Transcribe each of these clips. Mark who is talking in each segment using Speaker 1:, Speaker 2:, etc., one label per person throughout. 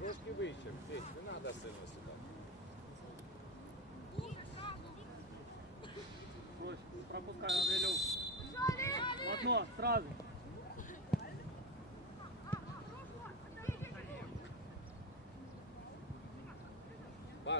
Speaker 1: Трошки вище, здесь, не треба сильно сюди.
Speaker 2: Пропускай, Андрелюк. В одно, сразу.
Speaker 1: Пас.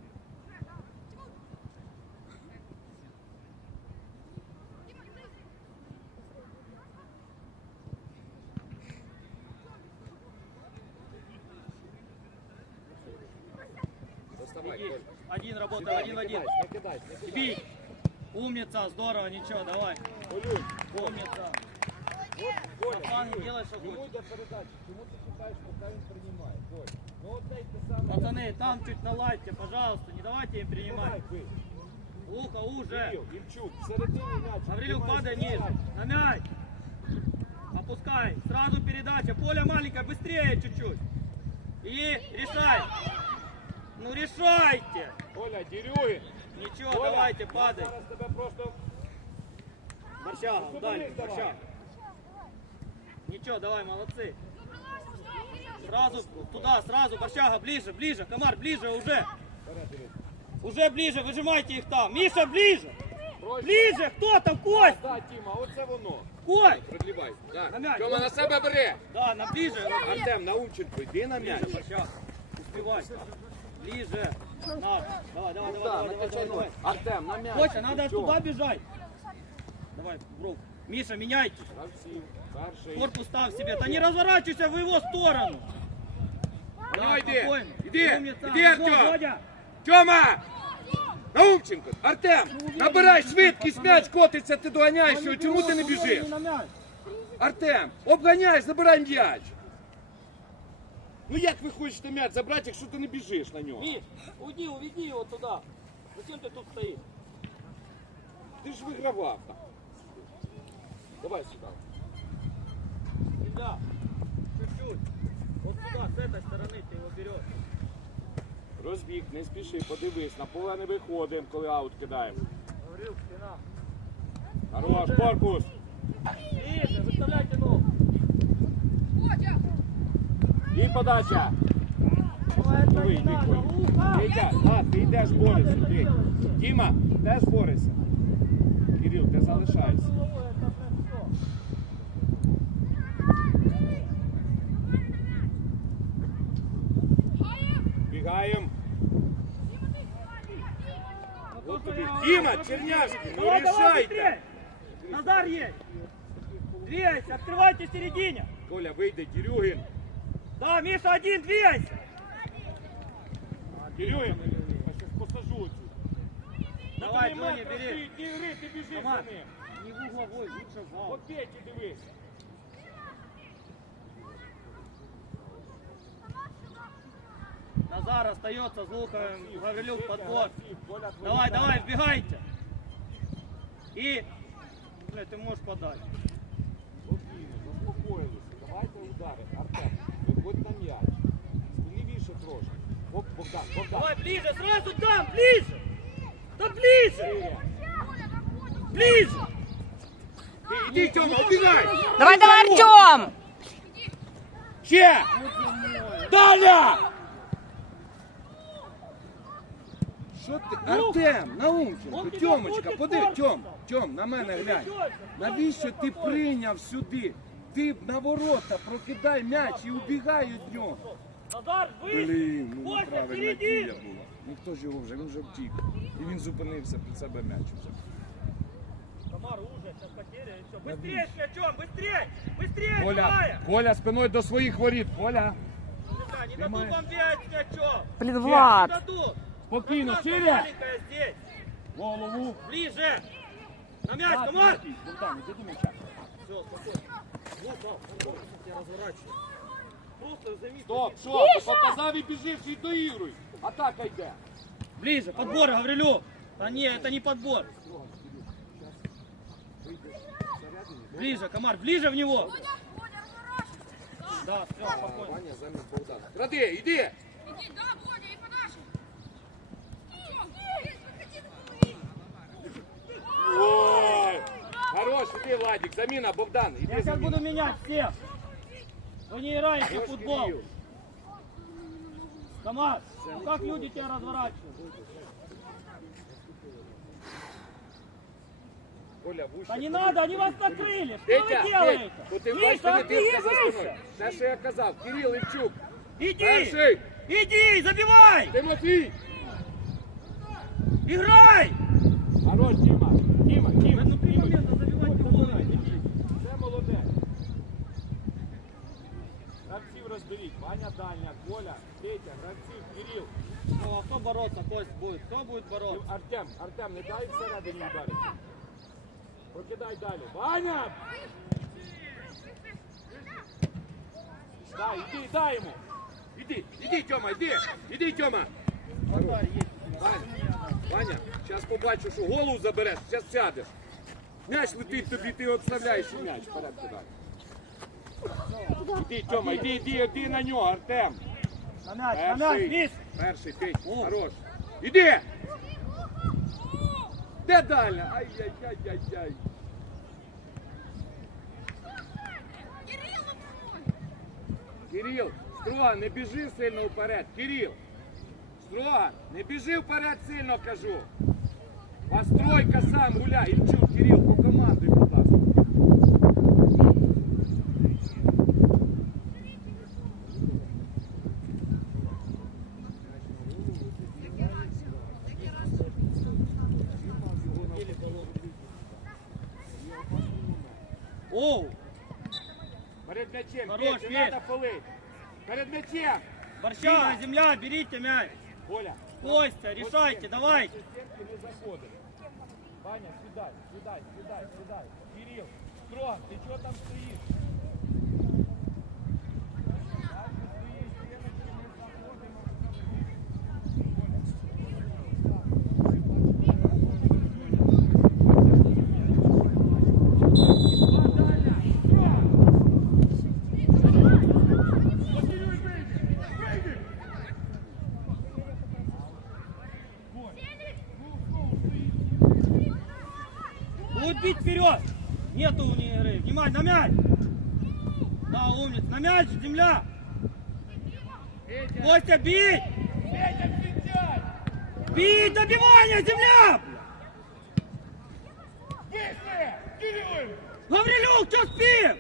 Speaker 1: Доставай,
Speaker 2: Беги.
Speaker 1: Коль.
Speaker 2: Один работай,
Speaker 1: Сюда,
Speaker 2: один в один.
Speaker 1: не кидай, не кидай.
Speaker 2: Бей. Умница, здорово, ничего, давай.
Speaker 1: Колюнь,
Speaker 2: Умница.
Speaker 1: вот, Коля,
Speaker 2: Пацан,
Speaker 1: Колюнь,
Speaker 2: делай, что
Speaker 1: ему
Speaker 2: хочешь.
Speaker 1: йде передача. Чому ти чекаєш, поки він приймає? Коль, ну от дай те саме.
Speaker 2: Пацаны, там чуть наладьте, пожалуйста, не давайте им
Speaker 1: Давай,
Speaker 2: принимать.
Speaker 1: бий.
Speaker 2: Ухо, уже.
Speaker 1: Кирил, Івчук, в середині м'яч.
Speaker 2: Гаврилюк,
Speaker 1: Тримай
Speaker 2: падай
Speaker 1: м'яч.
Speaker 2: ниже. На мяч. Опускай. Сразу передача. Поле маленькое, быстрее чуть-чуть. И решай. Ну решайте.
Speaker 1: Коля, Дерюгин.
Speaker 2: Ничего,
Speaker 1: Коля,
Speaker 2: давайте,
Speaker 1: я
Speaker 2: падай.
Speaker 1: зараз тебе просто...
Speaker 2: Борщага,
Speaker 1: Ну,
Speaker 2: дальше,
Speaker 1: зупинись, давай.
Speaker 2: борщага. Ничего, давай, молодцы. Сразу туда, сразу, борщага, ближе, ближе. Комар, ближе уже.
Speaker 1: Вперед, Ірина.
Speaker 2: Уже ближе, выжимайте их там. Миша, ближе.
Speaker 1: Прощай.
Speaker 2: Ближе, кто там, Кость?
Speaker 1: Да, Тіма, оце воно.
Speaker 2: Кость.
Speaker 1: Продлівай.
Speaker 2: На
Speaker 1: Да.
Speaker 2: м'яч.
Speaker 1: Тьома на себе бере.
Speaker 2: Да, на ближе.
Speaker 1: Артем, Наумченко, йди на м'яч.
Speaker 2: Ближе, борщага. Успевай. Ближе. На. Давай, давай,
Speaker 1: Да,
Speaker 2: давай, давай,
Speaker 1: накачай
Speaker 2: давай.
Speaker 1: ноги. Артем, на м'яч.
Speaker 2: Костя, надо
Speaker 1: Тьом.
Speaker 2: туда бежать. Давай, Брук. Миша, меняйте.
Speaker 1: Гравців, перший.
Speaker 2: Корпус ставь себе. Да не разворачивайся в его сторону.
Speaker 1: Ну, йди.
Speaker 2: спокойно.
Speaker 1: Іди,
Speaker 2: Умница.
Speaker 1: іди,
Speaker 2: Артем,
Speaker 1: Артем.
Speaker 2: Водя.
Speaker 1: Тьома! Наумченко, Артем, набирай швидкість, м'яч котиться, ти доганяєш його, чому ти не біжиш?
Speaker 2: На мяч.
Speaker 1: Артем, обганяй, забирай м'яч. Ну як ви хочете м'яч забрати, якщо ти не біжиш на нього?
Speaker 2: Миш, уйди, уведи его туда. Зачем ты тут стоишь?
Speaker 1: Ти ж вигравав там. Давай сюди.
Speaker 2: Сюда. Чуть-чуть. Вот сюда, с этой стороны ты его берешь.
Speaker 1: Розбіг, не спіши, подивись, на поле не виходимо, коли аут кидаємо.
Speaker 2: Гаврил, спина.
Speaker 1: Хорош, корпус.
Speaker 2: Ближе, выставляйте ногу.
Speaker 1: І подача.
Speaker 2: Ну, это
Speaker 1: Ой,
Speaker 2: не
Speaker 1: йди,
Speaker 2: надо.
Speaker 1: Коль.
Speaker 2: Ухо.
Speaker 1: Вітя, ти йдеш борися. Ти. Діма, теж борися. Кирил, ти залишаєшся.
Speaker 2: Головой, это прям всё.
Speaker 1: Бігаємо.
Speaker 2: Ну,
Speaker 1: Вот
Speaker 2: то,
Speaker 1: тобі.
Speaker 2: что
Speaker 1: Діма,
Speaker 2: я-
Speaker 1: Чернявський, ну
Speaker 2: Давай, давай,
Speaker 1: рішайте.
Speaker 2: быстрее. Назар есть. Двигайся, открывайте в середине.
Speaker 1: Коля, вийде, Дерюгин.
Speaker 2: Да, Миша, один, двигайся.
Speaker 1: Дерюгин, я щас посажу отсюда.
Speaker 2: Давай,
Speaker 1: Ти нема
Speaker 2: Джонни, бери.
Speaker 1: трошки, ти гри, ти біжиш за
Speaker 2: Комар,
Speaker 1: ним.
Speaker 2: не в угловой, лучше в
Speaker 1: По
Speaker 2: аут.
Speaker 1: Петі дивись.
Speaker 2: Назар остается, Злуховым, Гаврилюк,
Speaker 1: Петя,
Speaker 2: подбор.
Speaker 1: Гравців, Коля, твої
Speaker 2: Давай,
Speaker 1: удари.
Speaker 2: давай, вбегайте. И, бля, ты можешь подать.
Speaker 1: Спокійно, заспокоїлися. Давайте удари. Артем, виходь на м'яч. Лівіше трошки. Оп, Богдан, Богдан.
Speaker 2: Давай, ближе, сразу там, ближе. Да ближе,
Speaker 1: Шире.
Speaker 2: ближе.
Speaker 1: Ти, іди, Тьома, убігай!
Speaker 3: Давай, давай, Артем!
Speaker 1: Ще! Далі! Що ти? Артем, Наумченко, Тьомочка, подивись, Тьом, на мене глянь. Навіщо ти прийняв сюди? Ти на ворота прокидай м'яч і убігай від нього.
Speaker 2: Назар, выше.
Speaker 1: Блін, ну
Speaker 2: Костя,
Speaker 1: неправильна
Speaker 2: впереди.
Speaker 1: дія була. Ніхто ж його вже, він вже втік. І він зупинився під себе м'яч вже.
Speaker 2: Комар уже, сейчас потеря и все. Быстрее с мячом, быстрее, быстрее,
Speaker 1: Коля,
Speaker 2: давай.
Speaker 1: Коля спиною до своїх воріт. Коля.
Speaker 2: Мужика, не
Speaker 1: Прямая.
Speaker 2: дадут вам бегать с мячом.
Speaker 3: Блин,
Speaker 2: Не
Speaker 3: Влад!
Speaker 2: дадут.
Speaker 1: Спокійно,
Speaker 2: Пространство
Speaker 1: шире.
Speaker 2: маленькое здесь.
Speaker 1: Голову.
Speaker 2: Ближе. На мяч, Комар.
Speaker 1: Богдан, іди до м'яча.
Speaker 2: Все, спокойно. Вот, да, вот, я разворачиваю. Просто займи.
Speaker 1: Стоп, що? Ти показав і біжиш, і доігруй. Атака йде.
Speaker 2: Ближе, подбор, Гаврилюк. Да не, это не подбор. Ближе, Комар, ближе в него. Да, все, спокойно.
Speaker 1: Ваня замість Богдана. Кради, іди. Ой, хорош, іди, Владик, заміна, Богдан, іди
Speaker 2: Я сейчас
Speaker 1: заміна.
Speaker 2: буду менять всех. Вы не играете в
Speaker 1: Хорош,
Speaker 2: футбол.
Speaker 1: Кирил.
Speaker 2: Камаз, ну как люди тебя разворачивают?
Speaker 1: Коля, в уші.
Speaker 2: Да не надо, они вас накрыли! Что
Speaker 1: Петя,
Speaker 2: вы делаете?
Speaker 1: от ти
Speaker 2: Миша,
Speaker 1: бачиш,
Speaker 2: ты
Speaker 1: дитинка за
Speaker 2: выше!
Speaker 1: спиною. Те, що я казав, Кирил Івчук.
Speaker 2: Иди!
Speaker 1: Перший.
Speaker 2: Иди, забивай!
Speaker 1: Тимофій.
Speaker 2: Играй!
Speaker 1: Хорош, Діма. Діма, Діма.
Speaker 2: Ну три момента забивать не можешь.
Speaker 1: Це молодець. Гравців розберіть. Ваня дальня, Коля, Петя, гравців, Кирил.
Speaker 2: Ну а кто бороться, Кость, будет? Кто будет бороться?
Speaker 1: Артем, не дай всередині ударити. Прокидай далі. Ваня! Дай йому. Іди, Тьома, іди, Тьома.
Speaker 2: Вратарь есть.
Speaker 1: Ваня, зараз побачу, що голову забереш, зараз сядеш. М'яч летить тобі, ти відставляєш м'яч. Вперед кидай. Іди, Тьома, іди на нього, Артем.
Speaker 2: На мяч, Миш!
Speaker 1: Перший, Петь, хорош. Іди! Де далі? Ай-яй-яй-яй-яй. Кирил, Строган, не біжи сильно вперед. Кирил, Строган, не біжи вперед сильно, кажу. Вас тройка сам гуляй. Ільчук, Кирил, по команді, будь ласка.
Speaker 2: Оу!
Speaker 1: Перед м'ячем,
Speaker 2: Хорош,
Speaker 1: Петь, не
Speaker 2: Петь.
Speaker 1: треба палити. Перед м'ячем.
Speaker 2: Борщага, земля, берите мяч!
Speaker 1: Коля.
Speaker 2: Костя, решайте, давайте!
Speaker 1: Не заходить. Ваня, сюди. Кирил, Строган, ти чого там стоїш?
Speaker 2: Будет бить вперед! Нету у них игры. Внимание, на мяч! Да, умница. На мяч, земля! Костя, бить! Бить, добивание, земля! Гаврилюк, что спим?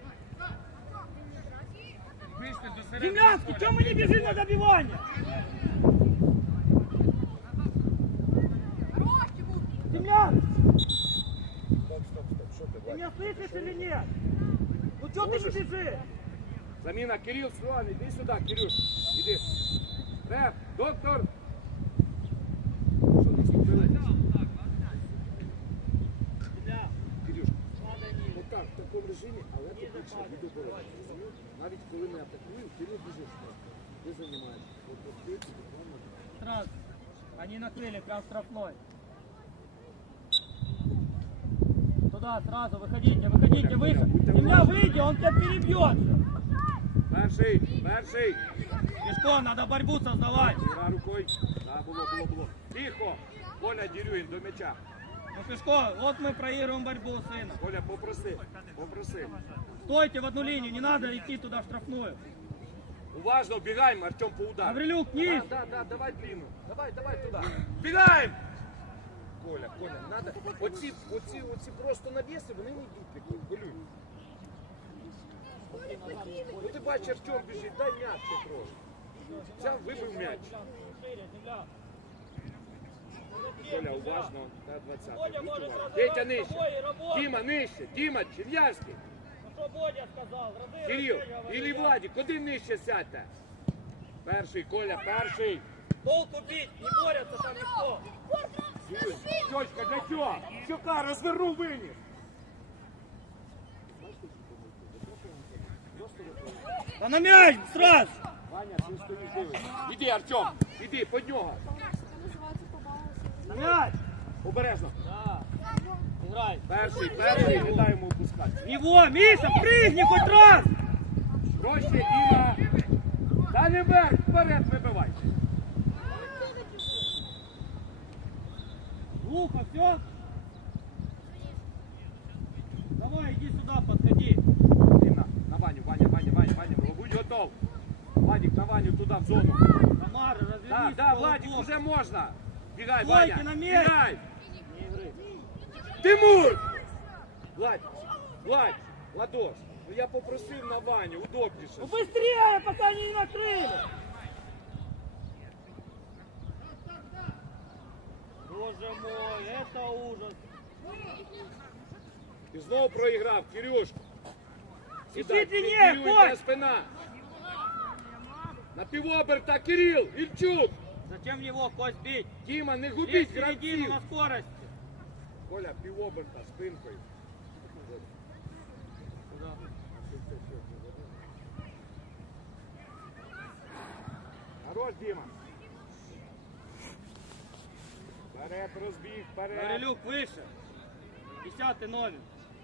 Speaker 2: Землянский, что мы не бежим на добивание? Землянский! Ты меня слышишь или нет? Ну что ты не бежишь?
Speaker 1: Заміна, Кирил, Строган, іди сюди, Кирюш, іди. Реф, доктор. Що ти зробили? Кирюш, отак, в такому режимі, але побільше відоборона. Навіть коли ми атакуємо, ти не біжиш. Ти займаєш. От ти,
Speaker 2: Сразу. Они накрыли, прям штрафной. Туда, сразу, выходите, выше. Земля, выйди, он тебя перебьет.
Speaker 1: Перший.
Speaker 2: Мешко, надо борьбу создавать.
Speaker 1: Гра рукою. Так, було. Тихо. Коля Дерюгін до м'яча.
Speaker 2: Ну, Пешко, вот мы проигрываем борьбу, сына.
Speaker 1: Коля, попроси.
Speaker 2: Стойте в одну линию, не надо идти туда в штрафную.
Speaker 1: Уважно, бігаємо, Артем по удару.
Speaker 2: Гаврилюк, низ.
Speaker 1: Да, давай длину. Давай туди. Бігаємо! Коля, надо. Оці просто навіси, вони не йдуть, болюють. Ну ти бачиш, Артем біжить, дай м'яч ще трошки. Взяв, вибив м'яч. Коля, уважно, та 20-й. Петя нижче. Діма нижче. Діма, Черв'ярський.
Speaker 2: Ну что Бодя сказал?
Speaker 1: Кирил, Ілі Владик, куди нижче сядьте? Перший, Коля, перший.
Speaker 2: Толку бить, не борется там никто.
Speaker 1: Тьочка, для чого? Щука, розвернув, виніс.
Speaker 2: Да на мяч сразу.
Speaker 1: Ваня, ти стоїш дивишся. Іди, Артем, іди, под нього.
Speaker 2: На мяч.
Speaker 1: Обережно.
Speaker 2: Да. Играй.
Speaker 1: Перший, не дай йому опускати.
Speaker 2: Него, Миша, прыгни хоть раз.
Speaker 1: Проще, Діма. Та не вверх, вперед вибивай.
Speaker 2: Глухо, все? Давай, иди сюда, подходи.
Speaker 1: На Ваню, Ваня, будь готов. Владик, на Ваню туди, в зону.
Speaker 2: Комар, развернись.
Speaker 1: Так, да, Владик, уже можна. Бігай,
Speaker 2: Стойте
Speaker 1: Ваня,
Speaker 2: на місці.
Speaker 1: бігай.
Speaker 2: Не игры.
Speaker 1: Тимур! Владь, Владь, Ладош, ну я попросив на Ваню, удобніше.
Speaker 2: Ну быстрее, пока они не накрыли. Боже мой, это ужас.
Speaker 1: І знову проіграв, Кирюшка.
Speaker 2: Ищи длиннее,
Speaker 1: Кирюшка,
Speaker 2: Кость.
Speaker 1: спина. На півоберта, Кирил, Ільчук.
Speaker 2: Зачем в него кость бить?
Speaker 1: Діма, не
Speaker 2: Бей
Speaker 1: губіть
Speaker 2: в середину
Speaker 1: гравців.
Speaker 2: на скорость.
Speaker 1: Коля, півоберта, спинкою.
Speaker 2: Куда?
Speaker 1: Хорош, Діма. Вперед, розбіг, вперед.
Speaker 2: Гаврилюк выше. 10-й номер.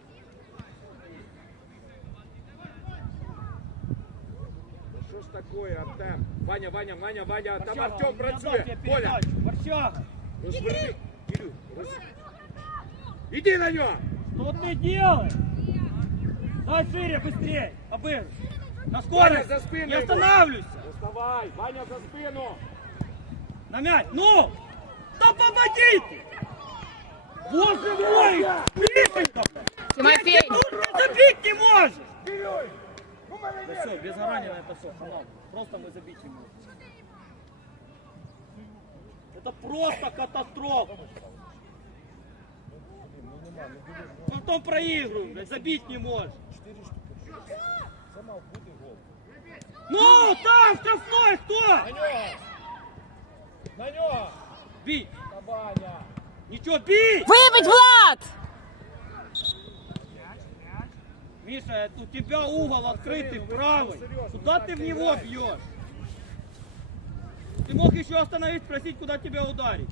Speaker 1: Да що ж таке, Артем? Ваня, Ваня, Ваня, Ваня, там
Speaker 2: Борщага,
Speaker 1: Артем
Speaker 2: он не отдал
Speaker 1: працює.
Speaker 2: тебе
Speaker 1: Коля,
Speaker 2: передачу. Борщага,
Speaker 1: розверни. Кирил, Іди на нього.
Speaker 2: что ты делаешь? Дай шире, быстрее. Обыгрывай. На
Speaker 1: Ваня,
Speaker 2: скорость.
Speaker 1: за спину
Speaker 2: Не
Speaker 1: его.
Speaker 2: останавливайся.
Speaker 1: Доставай, Ваня, за спину.
Speaker 2: На мяч. Ну! Да попади ты! Боже мой! Близко!
Speaker 3: Тимофей!
Speaker 2: Ты забить не можешь! Да все, без Гаранина это все, ханал. Просто мы забить не можем. Это просто катастрофа. Потом проигрываем, блядь, забить не можешь. Ну, там штрафной кто?
Speaker 1: На нього.
Speaker 2: Бей!
Speaker 1: Ваня.
Speaker 2: Ничего, бей!
Speaker 3: Выбить, Влад!
Speaker 2: Миша, у тебя угол открытый правый. Куда ты в него бьешь? Ты мог еще остановить, спросить, куда тебя ударить.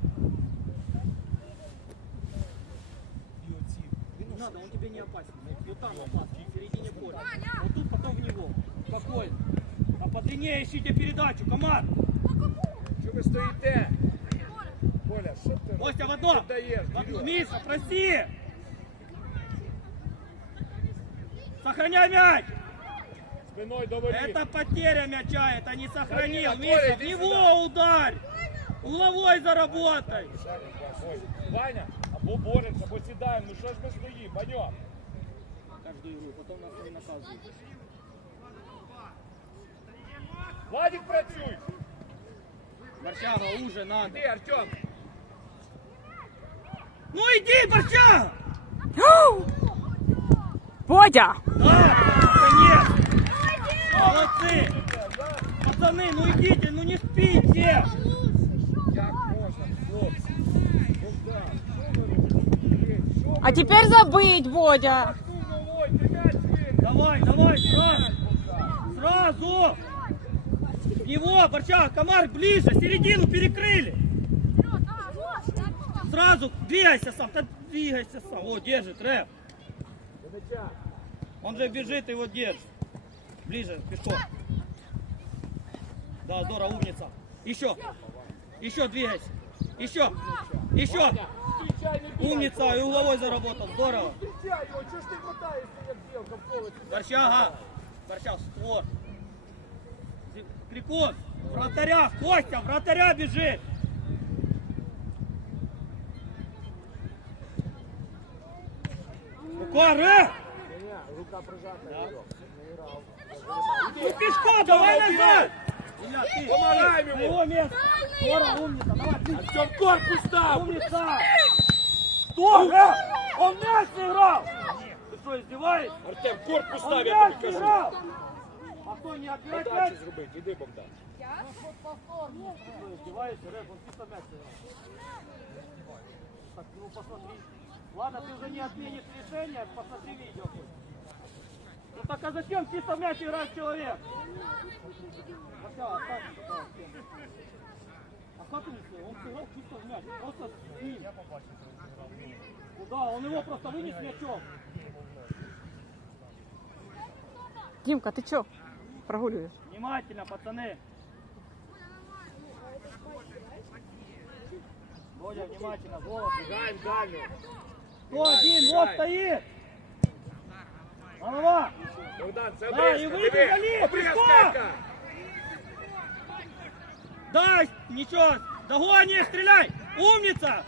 Speaker 2: Не надо, он тебе не опасен. Вот там опасен, в середине поля. Вот тут потом в него. Спокойно. А подлиннее ищите передачу, команд.
Speaker 1: Що ви стоїте? Коля, що ти?
Speaker 2: Костя, в одно.
Speaker 1: даєш?
Speaker 2: В одно. Миша, проси. Сохраняй мяч.
Speaker 1: Спиною до воріт.
Speaker 2: Это потеря мяча, это не сохранил.
Speaker 1: Коля,
Speaker 2: Миша, в
Speaker 1: иди
Speaker 2: него
Speaker 1: сюда.
Speaker 2: ударь. Угловой заработай.
Speaker 1: Ваня, або бореться, або сідаємо. Ну що ж ми стоїмо, Ваньок?
Speaker 2: Каждую игру, потом нас не наказывают.
Speaker 1: Владик, працюй!
Speaker 2: Борщага, уже надо.
Speaker 1: Іди, Артем!
Speaker 2: Ну иди, Борщага!
Speaker 3: Бодя!
Speaker 2: Да, конечно! Молодцы! Пацаны, ну идите, ну не спите!
Speaker 1: Як можна, хлопці? Богдан, що ви робите? Що
Speaker 3: А теперь забыть, Бодя!
Speaker 1: Махнув головою, ти м'яч винен.
Speaker 2: Давай, давай, сразу!
Speaker 1: Богдан.
Speaker 2: Сразу! В него, Борщага, комар ближе, середину перекрыли! Сразу двигайся сам, да двигайся сам. Вот, держит, рэп.
Speaker 1: До м'яча.
Speaker 2: Он же бежит и его держит. Ближе, пешком. Да, здорово, умница. Еще. Еще двигайся. Еще. Еще.
Speaker 1: Встречай, не бігай,
Speaker 2: Умница, и угловой заработал. Здорово.
Speaker 1: Встречай його, чого ж ти мотаєшся, як білка в колесі?
Speaker 2: Борщага. Борщага, створ. Крикун. Вратаря. Костя, вратаря бежит. Рука,
Speaker 1: Рука прижата.
Speaker 2: Да.
Speaker 1: Не грав.
Speaker 2: Ну пешком, давай назад. Илья, ты.
Speaker 1: Помогаем ему.
Speaker 2: На его место. Здорово, умница. Давай, ближе.
Speaker 1: Артем, корпус став!
Speaker 2: Умница! Что? Он мяч не играл! Ты что, издеваешься?
Speaker 1: Артем, корпус
Speaker 2: Он
Speaker 1: став, я
Speaker 2: мяч
Speaker 1: тобі
Speaker 2: не
Speaker 1: кажу.
Speaker 2: играл! А кто не отбирает мяч?
Speaker 1: Подачу зробити, іди, Богдан.
Speaker 2: Ты издеваешься, Рэп, он чисто мяч сыграл. Так, ну посмотри. Ладно, ты уже не отменишь решение, посмотри видео. Ну так а зачем чисто в мяч играет человек? Хотя, оставь такого схему. А как он сделал? Он сыграл чисто в мяч, просто с ним. Ну да, он его просто вынес мячом.
Speaker 3: Димка, ты чё? Прогуливаешь?
Speaker 2: Внимательно, пацаны. Бодя, внимательно, голову.
Speaker 1: Бегаем дальню.
Speaker 2: Кто один? Вот стоит. Голова.
Speaker 1: Богдан, це
Speaker 2: Да,
Speaker 1: обрізка,
Speaker 2: і вийди
Speaker 1: диви.
Speaker 2: за лінію,
Speaker 1: Обрізка
Speaker 2: пішов!
Speaker 1: яка.
Speaker 2: Дай, ничего, догонишь, стреляй! Умница!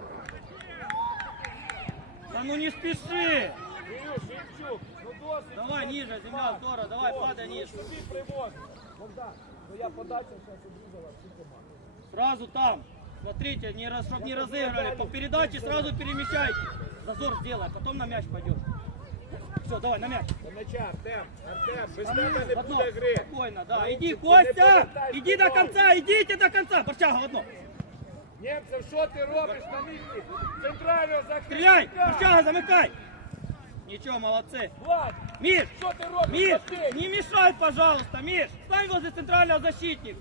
Speaker 2: Да ну не спеши!
Speaker 4: Кирюш, Шевчук, ну досить.
Speaker 2: Давай ниже, земля, здорово, давай, падай ниже.
Speaker 4: Тобі привоз. Богдан, твоя подача зараз обрізала всю команду.
Speaker 2: Сразу там. Смотрите, чтобы не разыгрывали. По передаче сразу перемещайте. Зазор сделай, потом на мяч пойдешь. Все, давай, на мяч.
Speaker 4: До м'яча, Артем, без тебе не
Speaker 2: В одно,
Speaker 4: буде гри.
Speaker 2: спокойно, да. Иди, Костя! Иди до конца, идите до конца. Борчага, в одно.
Speaker 4: Німцев, що ти робиш на місці? Центрального
Speaker 2: Стреляй!
Speaker 4: захисника!
Speaker 2: Борчага, замыкай! Ничего, молодцы.
Speaker 4: Влад,
Speaker 2: Миш!
Speaker 4: що ти робиш?
Speaker 2: Миш!
Speaker 4: Ти?
Speaker 2: Не мешай, пожалуйста, Миш! Стань возле центрального защитника.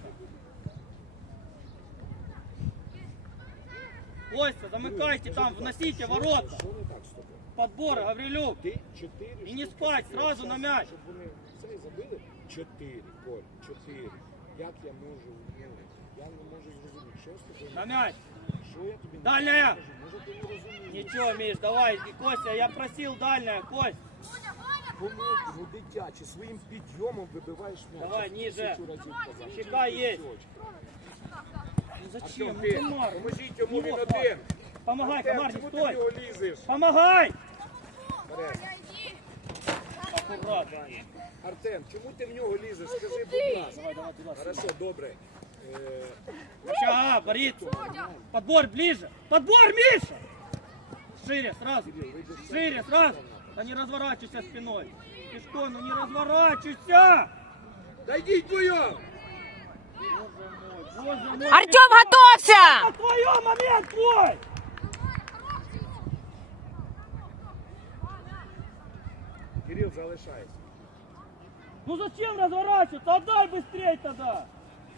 Speaker 2: Костя, замыкайте там, вносите ворота.
Speaker 4: Що не так з тобою?
Speaker 2: Подбор, Гаврилюк.
Speaker 4: Ти 4.
Speaker 2: І не спать, сразу на м'яч.
Speaker 4: Щоб вони цей забили? 4, Коль, 4. Як я можу, я не можу зрозуміти, що з тобою?
Speaker 2: На мяч.
Speaker 4: Що я тобі не
Speaker 2: Дальняя.
Speaker 4: кажу? Може ти не розумієш?
Speaker 2: Ничего, Миш, давай. И, Костя, я просил дальняя, Кость.
Speaker 4: Помилки, ну дитячі, своїм підйомом вибиваєш м'яч.
Speaker 2: Давай,
Speaker 4: Я
Speaker 2: ниже.
Speaker 4: 1000 разів казав.
Speaker 2: Щека є. Ну
Speaker 4: Артем,
Speaker 2: зачем? Ну,
Speaker 4: ти,
Speaker 2: Комар.
Speaker 4: поможіть йому,
Speaker 2: Ну,
Speaker 4: він
Speaker 2: вот,
Speaker 4: один.
Speaker 2: Помогай,
Speaker 4: Артем,
Speaker 2: Комар, не
Speaker 4: чому ти в
Speaker 2: стой.
Speaker 4: нього лізеш?
Speaker 2: Помогай.
Speaker 4: Вперед.
Speaker 2: Аккуратно.
Speaker 4: Артем, чому ти в нього лізеш? Скажи, будь ласка.
Speaker 2: Давай, давай, туда.
Speaker 4: Хорошо, добре.
Speaker 2: Ща, борится. Подбор ближе. Подбор, Миша. Шире, сразу. Шире, сразу. Да не разворачивайся спиной. Пешком, ну не разворачивайся.
Speaker 4: Да йдіть вдвоєм!
Speaker 2: Боже мой.
Speaker 3: Артем, готовься!
Speaker 2: Твой момент, твой.
Speaker 4: Кирил, залишайся.
Speaker 2: Ну зачем разворачиваться? Отдай быстрее тогда.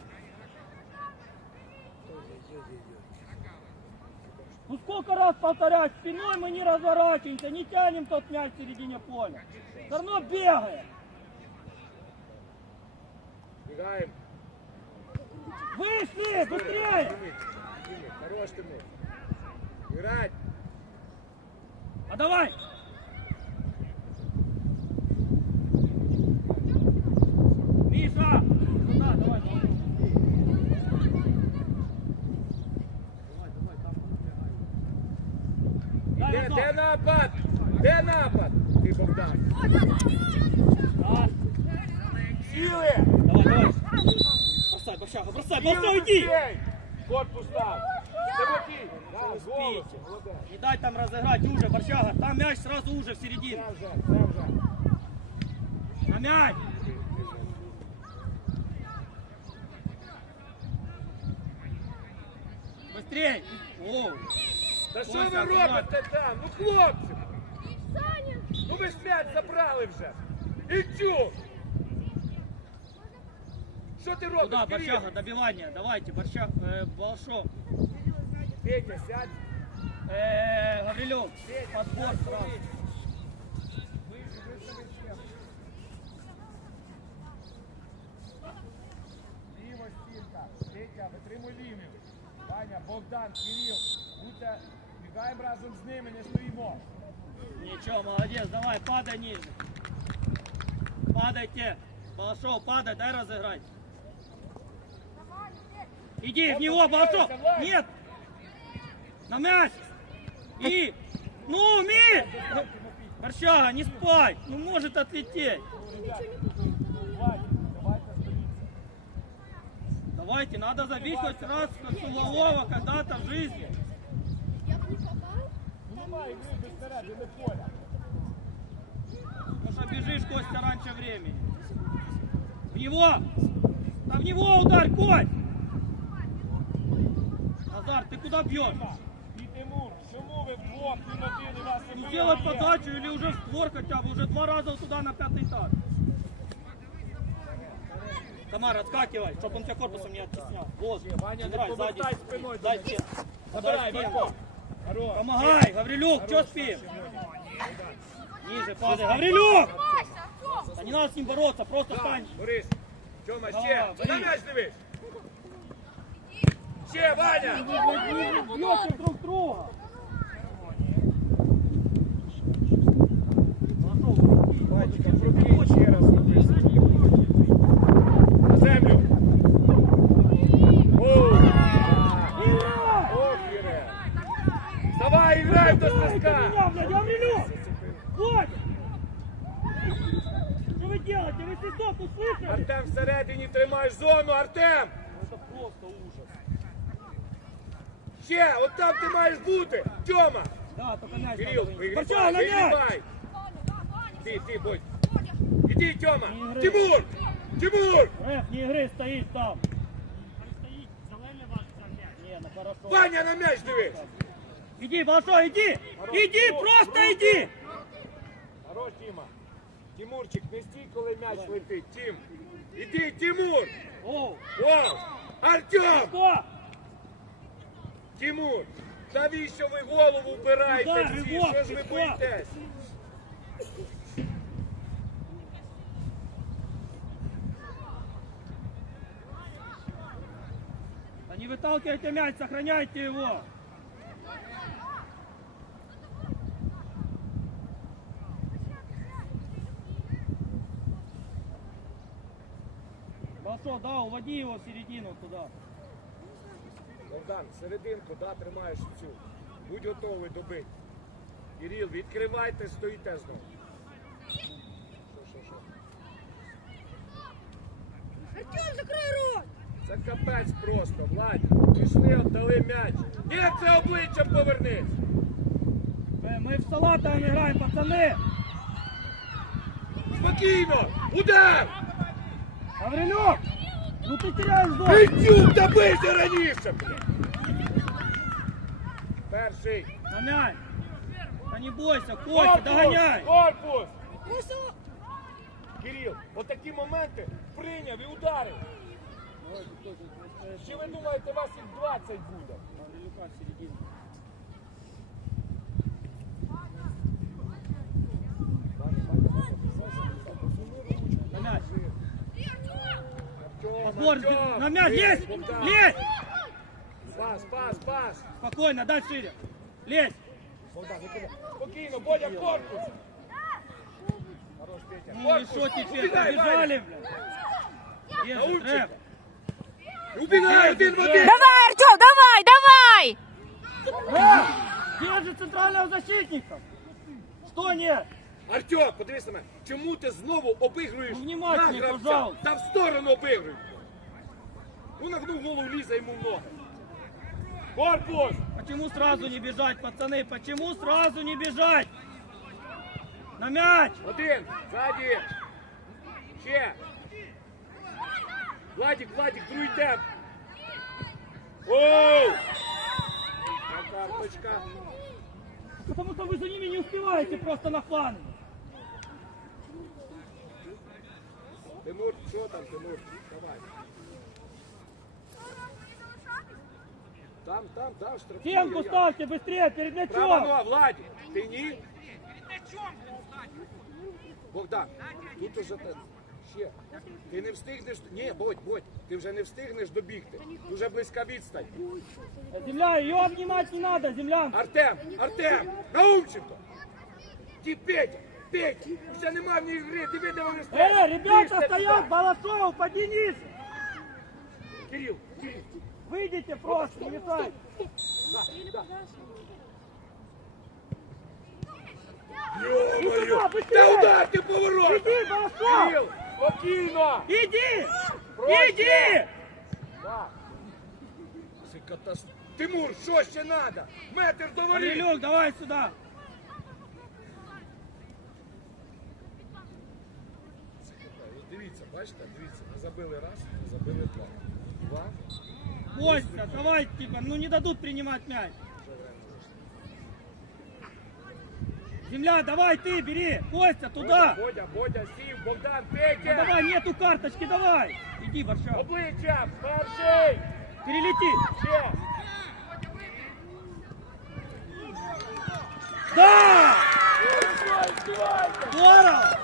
Speaker 2: Ну сколько раз повторять, спиной мы не разворачиваемся, не тянем тот мяч в середине поля. Все равно бегаем.
Speaker 4: Бігаємо.
Speaker 2: Вышли, быстрее.
Speaker 4: Тимик, хорош Тимик. Грать.
Speaker 2: А давай. Миша, сюда, давай.
Speaker 4: Де напад? Де напад? Ти, Богдан.
Speaker 2: Да.
Speaker 4: Сіли!
Speaker 2: Давай, давай. Бросай, Бащага, бросай, бросай, иди.
Speaker 4: Корпус став. Тимофій. Да,
Speaker 2: Успейте.
Speaker 4: голос. Молодець.
Speaker 2: Не дай там разыграть уже, Борщага. Там мяч сразу уже в середину.
Speaker 4: Це вже.
Speaker 2: На мяч. Быстрей. О,
Speaker 4: Та що
Speaker 2: Ось,
Speaker 4: ви
Speaker 2: аккуратно.
Speaker 4: робите там? Ну, хлопці! Ну ви ж м'яч забрали вже! Ільчук! Що ти робиш,
Speaker 2: туда,
Speaker 4: Кирил?
Speaker 2: Борщага, добивание. Давайте, Борщаг, Балшов.
Speaker 4: Петя, сядь!
Speaker 2: Гаврилюк, подбор сразу.
Speaker 4: Ліво стінка. Петя, витримуй лінію. Ваня, Богдан, Кирил. Будьте, бігаємо разом з ними, не стоїмо.
Speaker 2: Ничего, молодец, давай, падай ниже. Падайте. Балашов, падай, дай разыграть. Иди в него, Балашов. Нет. На мяч. И. Ну, Ми! Борщага, не спать. Ну, может отлететь.
Speaker 4: Ваня, давайте стоїться.
Speaker 2: Давайте, надо забить хоть раз, как с углового когда-то в жизни.
Speaker 4: Ну немає гри без середини поля.
Speaker 2: Потому что бежишь, Костя, раньше времени. В него! Да в него ударь, Кость! Назар, ты куда бьешь?
Speaker 4: І Тимур, чому ви вдвох, він один і вас не
Speaker 2: Ну, сделать подачу или уже в створ хотя бы, уже 2 раза туда на 5-й этаж. Комар, отскакивай, чтобы он тебя корпусом не оттеснял. Вот,
Speaker 4: Ваня, не
Speaker 2: играй,
Speaker 4: повертай
Speaker 2: сзади.
Speaker 4: спиною до
Speaker 2: Дай
Speaker 4: м'яча.
Speaker 2: стен.
Speaker 4: Забирай,
Speaker 2: Дай стен.
Speaker 4: Ванько. Хорош.
Speaker 2: Помогай, Гаврилюк, что спим? Ниже падай, Гаврилюк! Да не надо с ним бороться, просто стань.
Speaker 4: Борис, Тьома,
Speaker 2: Давай,
Speaker 4: ще.
Speaker 2: Борис.
Speaker 4: На м'яч дивись. Ще, Ваня.
Speaker 2: Бьете друг друга.
Speaker 4: Ванечка, прокинь ще раз. На землю. О! маєш зону, Артем!
Speaker 2: Ну, это просто ужас.
Speaker 4: Ще, от там ти маєш бути! Тьома!
Speaker 2: Да, только мяч
Speaker 4: Кирил,
Speaker 2: надо вынести.
Speaker 4: вигрібай,
Speaker 2: Борча, на мяч!
Speaker 4: вигрібай! Ти, Бодь! Іди, Тьома!
Speaker 2: Не гри.
Speaker 4: Тимур! Тимур!
Speaker 2: Реф, не игры, стоит там. Стоит, зелені ваш мяч. Не, ну хорошо.
Speaker 4: Ваня, на м'яч дивись!
Speaker 2: Иди, Балашов, иди! Иди, просто иди!
Speaker 4: Хорош, Тіма! Тимурчик, не стій, коли м'яч летить, Тім! Іди, Тимур!
Speaker 2: Оу,
Speaker 4: Вау! Артем!
Speaker 2: что?
Speaker 4: Тимур! Навіщо ви голову вбираєте
Speaker 2: Удар,
Speaker 4: всі?
Speaker 2: Ігор,
Speaker 4: Що ж ви
Speaker 2: ти
Speaker 4: боїтесь?
Speaker 2: Да не выталкивайте мяч, сохраняйте его. Балашов, да, уводи его в середину туда.
Speaker 4: Богдан, серединку, да, тримаєш цю. Будь готовий добити. Кирил, відкривайте, стоїте знову. Що?
Speaker 5: Артем, закрой рот!
Speaker 4: Це капець просто, Владь. Пішли, віддали м'яч. Ні, це обличчям повернись.
Speaker 2: Мы в салатах играем, пацаны.
Speaker 4: Спокійно! Удар!
Speaker 2: Гаврилюк, ну ты теряешь зону.
Speaker 4: Петюк, добийте раніше! блін! Перший.
Speaker 2: На мяч. Да не бойся, Костя, догоняй.
Speaker 4: Корпус!
Speaker 5: Просто
Speaker 4: Кирил, отакі моменти прийняв і ударив. Чи ви думаєте, вас їх 20 буде?
Speaker 2: Гаврилюка в середину. На мяч. Подбор, на мяч, есть! Лезь!
Speaker 4: Пас!
Speaker 2: Спокойно, дай шире. Лезь!
Speaker 4: Богдан, викидай. Спокійно, Бодя, корпус! Хорош, Петя.
Speaker 2: Ну и что теперь? Побежали, блядь. Держи,
Speaker 4: Научим.
Speaker 2: Рэп.
Speaker 4: Убігай, один в один!
Speaker 3: Давай, Артем, давай, давай!
Speaker 2: Держи центрального защитника. Что нет?
Speaker 4: Артем, подивись на мене. Чому ти знову обігруєш
Speaker 2: Ну, внимательней,
Speaker 4: на гравця?
Speaker 2: пожалуйста.
Speaker 4: Та в сторону обігруй. Ну, нагнув голову, лізе йому в ноги. Корпус!
Speaker 2: Почему сразу не бежать, пацаны? Почему сразу не бежать? На мяч!
Speaker 4: Один, ззаді. Ще. Владик, другий темп. Оу! Карточка.
Speaker 2: Потому что вы за ними не успеваете просто на фланге.
Speaker 4: Тимур, що там, Тимур? Давай. Там, да, штрафує.
Speaker 2: Стенку ставьте быстрее, перед
Speaker 4: Права
Speaker 2: мячом!
Speaker 4: нога, Владик. Ти ні? Богдан, тут уже ще. Ти не встигнеш. Ні, Бодь, ти вже не встигнеш добігти. Дуже близька відстань.
Speaker 2: Земля, ее обнимать не надо, земля!
Speaker 4: Артем, Наумченко. Ті, Петя, вже нема в ній гри, диви, де вони стоять.
Speaker 2: ребята
Speaker 4: Бігте
Speaker 2: стоят,
Speaker 4: туди.
Speaker 2: Балашов, поднись!
Speaker 4: Кирил,
Speaker 2: Выйдите просто, не мешайте!
Speaker 4: да.
Speaker 2: Ну
Speaker 4: Ё-моё,
Speaker 2: сюда, быстрее!
Speaker 4: та удар, ти поворот.
Speaker 2: Иди, Балашов!
Speaker 4: Кирил, спокійно.
Speaker 2: Иди!
Speaker 4: Просто.
Speaker 2: Иди!
Speaker 4: Да. Це катастрофа. Тимур, що ще треба? Метр до воріт.
Speaker 2: Гаврилюк, давай сюда!
Speaker 4: Дивіться, бачите, ми забили раз, ми забили два.
Speaker 2: Костя, давай, типа, ну не дадут принимать мяч. Земля, давай ты, бери! Костя, туда!
Speaker 4: Бодя, сів, Богдан,
Speaker 2: Ну,
Speaker 4: Петя!
Speaker 2: давай, нету карточки, давай! Иди, Варшава!
Speaker 4: Обличчя, перший!
Speaker 2: Перелети!
Speaker 4: Ще!
Speaker 2: Да!
Speaker 4: Ой, здівайся!
Speaker 2: Здорово!